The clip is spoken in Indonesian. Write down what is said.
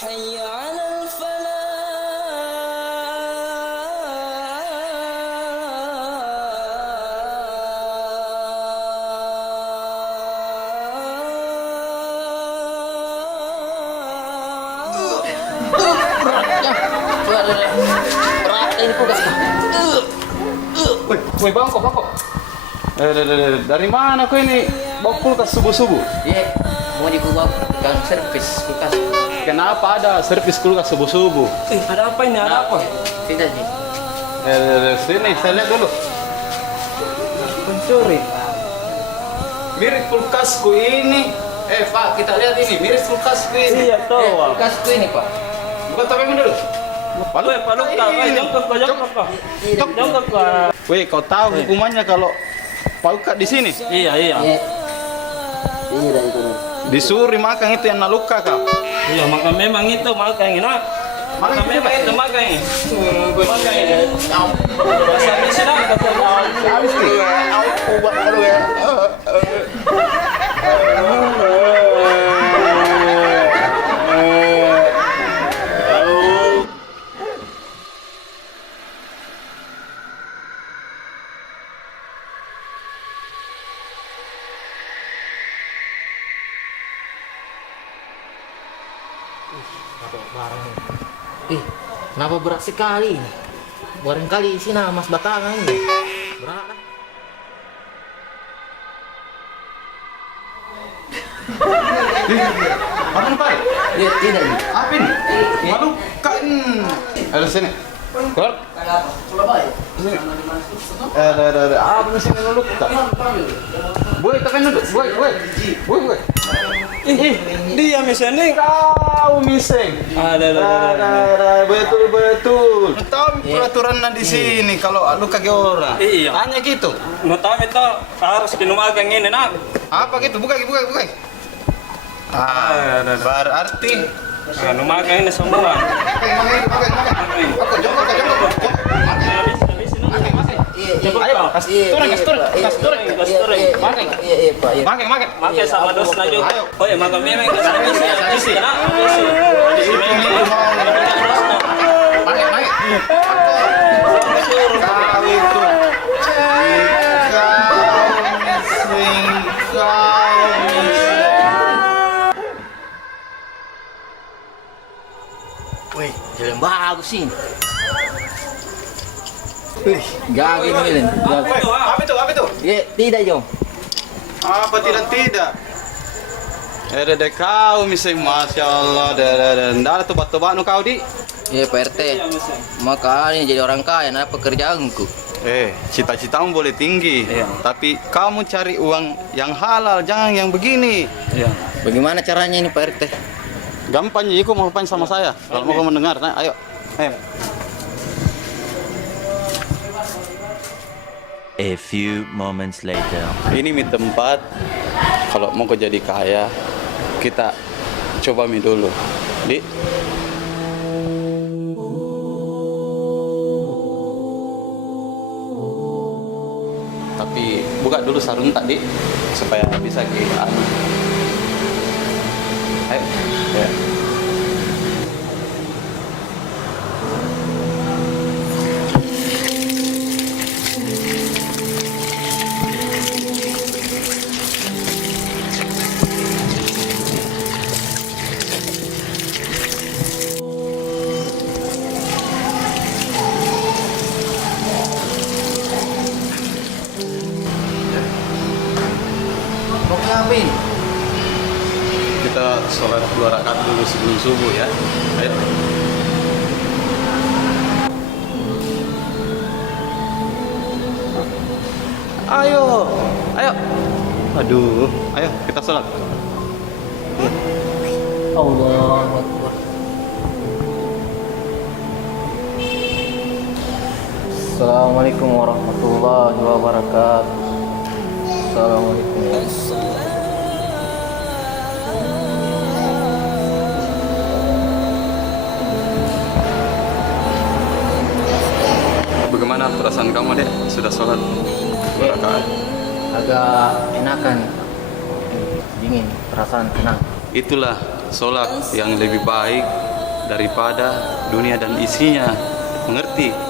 حي على Berat ini kulkas. Woi, bangkok. Dari mana kau ini bawa kulkas subuh-subuh? Iya, mau dibawa ke servis kulkas. Kenapa ada servis kulkas subuh-subuh? Ada apa ini? Ada apa? Tidak sih. Sini, saya lihat dulu. Pencuri. Mirip kulkasku ini. Pak, kita lihat ini. Mirip kulkasku ini. Iya, tahu. Kulkasku ini, Pak. Buka topeng dulu. Paluk kau, jongkok kau. Jongkok kau. Woi, kau tahu hukumannya kalau paukat di sini? Iya. Iya dah itu. Disuruh makan itu yang naluka kau. Iya, maka memang itu maka yang enak. Maka memang itu maka ini. Maka ini. Pasal di sini Habis nih. Aku buat dulu ya. Kenapa berat sekali ini? Barangkali sini mas batangan ini. Berat kan? Apa nih, Pak? Iya, tidak nih. Apa ini? Malu kan. Ada sini. Keluar. Sini. Ada. Apa di sini naluka? Boy, tekan dulu. Boy. dia misalnya. Kau miseng. Ada. Betul. Tahu peraturan di sini kalau luka ke orang. Iya. Tanya gitu. Mau tahu itu harus minum agang ini nak. Apa gitu? Buka. Berarti Minum agang ini semua. ayo, kas turun. Makan. Iya, Pak. Iya. Makan. Makan sama dosnya juga. Ayo. Oh ya, maka memang ke sana sih. Di sini memang. Makan. Kau itu. Wih, jalan bagus sih. Wih, gaging Milen. Apa itu? Iya, tidak Jom. Apa tidak? Ada kau miseng, masya Allah. Ada tobat nu kau di. Iya Pak RT. Makanya jadi orang kaya, nah pekerjaanku. Cita-citamu boleh tinggi, Iya. tapi kamu cari uang yang halal, jangan yang begini. Iya. Bagaimana caranya ini Pak RT? Gampang, Iko mau main sama saya. Kalau mau kamu mendengar, nah, ayo. A few moments later. Ini mi tempat. Kalau mau kau jadi kaya, kita coba mi dulu, di. Tapi buka dulu sarung tadi supaya bisa ke anu. Ayo. Ya. Mau ngapain? Kita sholat 2 rakaat dulu sebelum subuh ya. Ayo. Ayo. Aduh, ayo kita sholat. Allahu Akbar. Assalamualaikum warahmatullahi wabarakatuh. Assalamualaikum. Bagaimana perasaan kamu, Dek? Sudah sholat 2 rakaat? Agak enakan, dingin, perasaan tenang. Itulah sholat yang lebih baik daripada dunia dan isinya. Mengerti?